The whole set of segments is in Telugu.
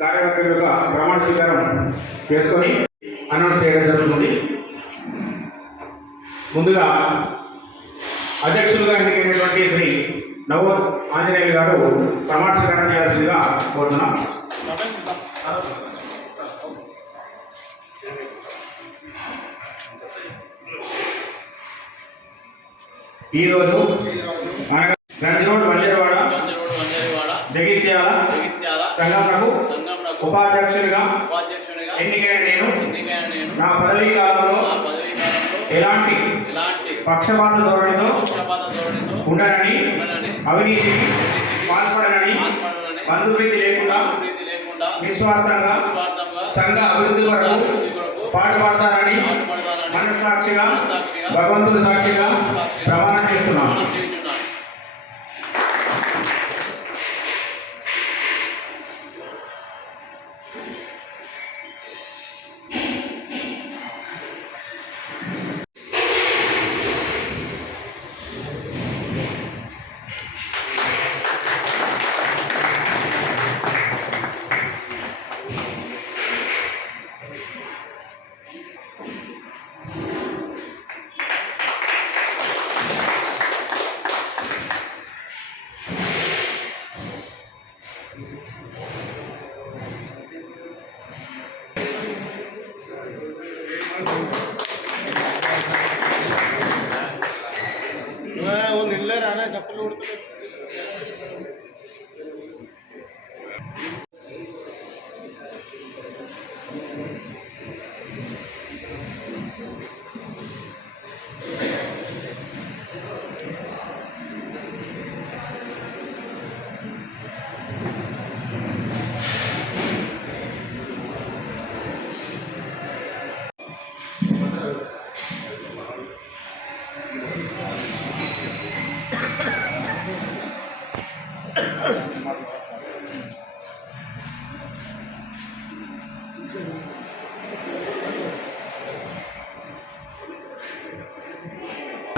కార్యవర్గం యొక్క ప్రమాణ స్వీకారం చేసుకొని అనౌన్స్ చేయడం జరుగుతుంది. ముందుగా అధ్యక్షులుగా ఎన్నికైనటువంటి శ్రీ నవోద్ ఆంజనేయులు గారు ప్రమాణ స్వీకారం చేయాల్సిందిగా కోరుతున్నాం. ఈరోజు గంజరోడ్ వంజరవాడ జగిత్యాల సంఘంకు ఉపాధ్యక్షునిగా ఎన్నికైన నేను నా పదవీ కాలంలో ఎలాంటి పక్షపాత ధోరణితో ఉండనని, అవినీతికి పాల్పడనని, బంధుప్రీతి లేకుండా నిస్వార్థంగా సంఘ అభివృద్ధి కొరకు పాటుపడతానని మనస్సాక్షిగా భగవంతుని సాక్షిగా ప్రమాణం చేస్తున్నాను.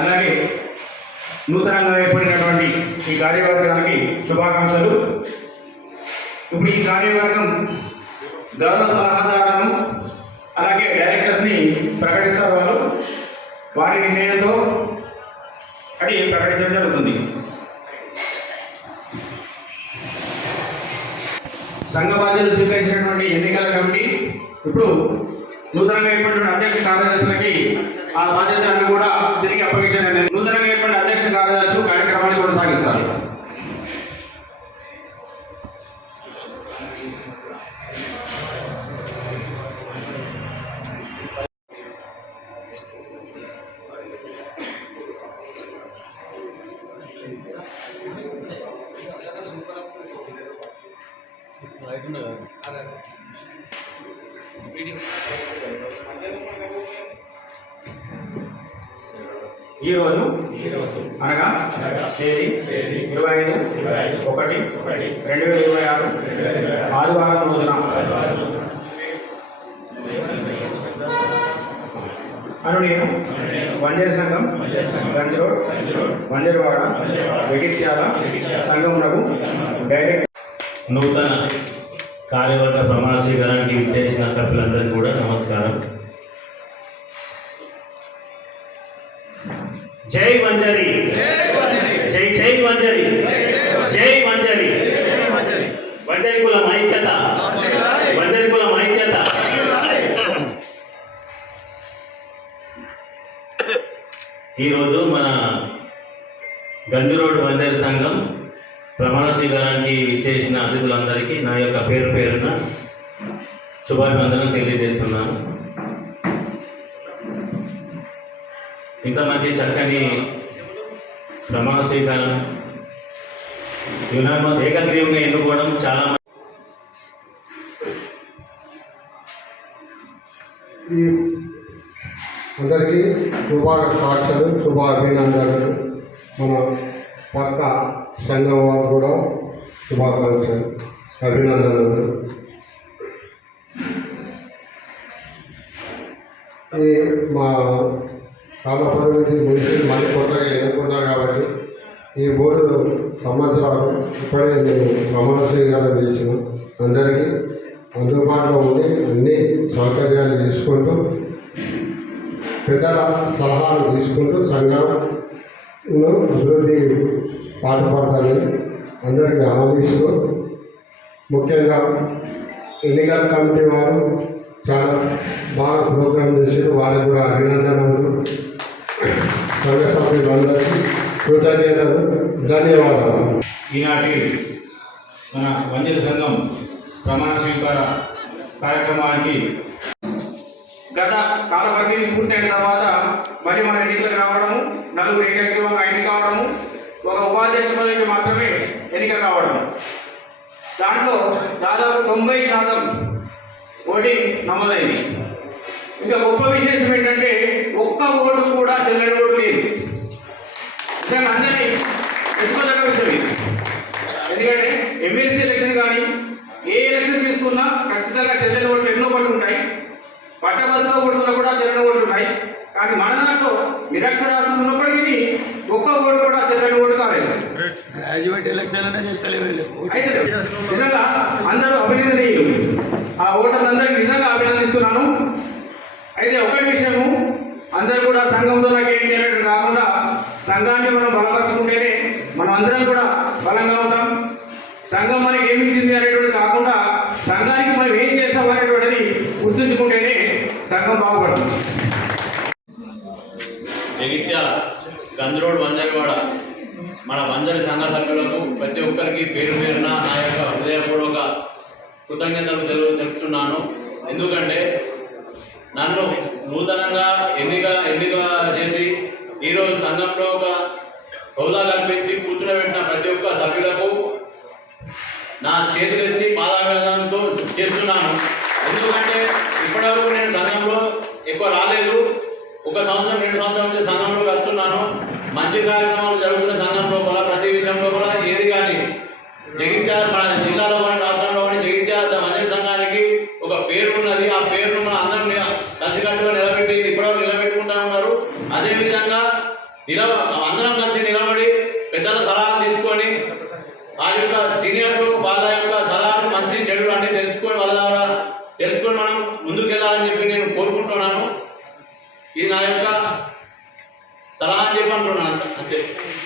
అలాగే నూతనంగా ఏర్పడినటువంటి ఈ కార్యవర్గానికి శుభాకాంక్షలు. ఇప్పుడు ఈ కార్యవర్గం గౌరవ సలహాదారులను అలాగే డైరెక్టర్స్ని ప్రకటిస్తారు. వారి నిర్ణయంతో అది ప్రకటించడం జరుగుతుంది. సంఘ బాధ్యతలు స్వీకరించినటువంటి ఎన్నికల కమిటీ ఇప్పుడు నూతనంగా ఏర్పడిన అధ్యక్ష కార్యదర్శులకి ఆ బాధ్యతలను కూడా తిరిగి అప్పగించడం. నూతనంగా ఏర్పడిన అధ్యక్ష కార్యదర్శులు కార్యక్రమాన్ని కొనసాగిస్తారు. ఈరోజు అనగా తేదీ 25/1/2026 ఆదివారం రోజున నేను వంజర సంఘం గంజరోడ్ వంజరవాడ జగిత్యాల సంఘమునకు డైరెక్ట్ నూతన కార్యవర్గ ప్రమాణ స్వీకారానికి విచ్చేసిన సభ్యులందరికీ కూడా నమస్కారం. జై వంజరి, జై జై వంజరి, జై వంజరి, వంజరి కులం ఐక్యత, వంజరి కులం ఐక్యత. ఈరోజు మన గంజరోడ్ వంజరి సంఘం ప్రమాణ స్వీకారానికి విచ్చేసిన అతిథులందరికీ నా యొక్క పేరు పేరున శుభాభివందనం తెలియజేస్తున్నాను. ఇంతమంది చక్కని ప్రమాణ స్వీకారం యునానిమస్ ఏకగ్రీవంగా ఎన్నుకోవడం చాలా అందరికీ శుభాకాంక్షలు, శుభాభినందనలు. మన పక్క సంఘం వారు కూడా శుభాకాంక్షలు, అభినందనలు. ఈ మా కాల పరిమితి గురించి మళ్ళీ కొత్తగా ఎన్నుకున్నారు కాబట్టి ఈ 3 సంవత్సరాలు ఇప్పుడే నేను ప్రమాణ స్వీకారం చేసిన అందరికీ అందుబాటులో ఉండి అన్ని సౌకర్యాలు తీసుకుంటూ పెద్దల సలహాలు తీసుకుంటూ సంఘంను అభివృద్ధి పాటుపడతానని అందరికీ హామీస్తూ ముఖ్యంగా ఎన్నికల కమిటీ వారు చాలా బాగా ప్రోగ్రాం చేశారు. వారికి కూడా అభినందనలు. సంఘ సభ్యులందరికీ కృతజ్ఞతలు, ధన్యవాదాలు. ఈనాటి మన వంజల సంఘం ప్రమాణ స్వీకార కార్యక్రమానికి గత కాల పరిమితి పూర్తయిన తర్వాత మరి మన ఎన్నికలకు రావడము, 4 ఏకగ్రీవంగా ఎన్నిక కావడము, ఒక ఉపాధ్యక్ష పదవికి మాత్రమే ఎన్నిక కావడం, దాంట్లో దాదాపు 90% ఓటింగ్ నమోదైంది. ఇంకా గొప్ప విశేషం ఏంటంటే ఒక్క ఓటు కూడా చెల్లెని ఓటు లేదు. నిజంగా అందరినీ మెచ్చుకోదగ్గ విషయం ఇది. ఎందుకంటే ఎమ్మెల్సీ ఎలక్షన్ కానీ ఏ ఎలక్షన్ తీసుకున్నా ఖచ్చితంగా చెల్లెని ఓట్లు ఎన్నో ఓట్లు ఉంటాయి. పట్టభద్రుల ఓట్లు కూడా చెల్లెని ఓట్లు ఉన్నాయి. కానీ మన దాంట్లో నిరక్షరాస్యం ఉన్నప్పటికీ ఒక్క ఓటు కూడా చెల్లెని ఓటు కాలేదు. గ్రాడ్యుయేట్ ఎలక్షన్ అనేది అయితే నిజంగా అందరూ అభినందనీయులు. ఆ ఓటర్లందరికీ నిజంగా అభినందిస్తున్నాను. అయితే ఒకటి విషయము, అందరూ కూడా సంఘంతో నాకేంటి అనేట్టు కాకుండా సంఘాన్ని మనం బలపరుచుకుంటేనే మనం అందరం కూడా బలంగా ఉంటాం. సంఘం మనకి ఏమి ఇచ్చింది అనేటువంటి కాకుండా సంఘానికి మనం ఏం చేస్తాం అనేటువంటిది గుర్తుంచుకుంటేనే సంఘం బాగుపడుతుంది. జగిత్యాల గంద్రోడ్ వంజరవాడ మన వంజరి సంఘ సభ్యులకు ప్రతి ఒక్కరికి పేరు పేరున నా యొక్క హృదయపూర్వక కృతజ్ఞతలు తెలుపుతున్నాను. ఎందుకంటే నన్ను నూతనంగా ఎన్నిక చేసి ఈరోజు సంఘంలో ఒక హోదా కల్పించి కూర్చునబెట్టిన ప్రతి ఒక్క సభ్యులకు నా చేతులెత్తి పాదాభివందనంతో చేస్తున్నాను. ఎందుకంటే ఇప్పటివరకు నేను సంఘంలో ఎక్కువ రాలేదు. 1 సంవత్సరం 2 సంవత్సరాల నుంచి సంఘంలోకి వస్తున్నాను. మంచి కార్యక్రమాలు జరుగుతున్న సంఘంలో కూడా ప్రతి విషయంలో కూడా ఏది కానీ జగిత్యాల మన జిల్లాలో కానీ రాష్ట్రంలో కానీ జగిత్యాల మంచి సంఘానికి ఒక పేరు ఉన్నది. ఆ పేరును మన అందరం కలిసికట్టుగా నిలబెట్టి ఇప్పటివరకు నిలబెట్టుకుంటా ఉన్నారు. అదేవిధంగా అందరం కలిసి నిలబడి పెద్దల సలహాలు తీసుకొని ఆ యొక్క సీనియర్లు వాళ్ళ యొక్క సలహాలు మంచి చెడులు అన్నీ తెలుసుకొని వాళ్ళ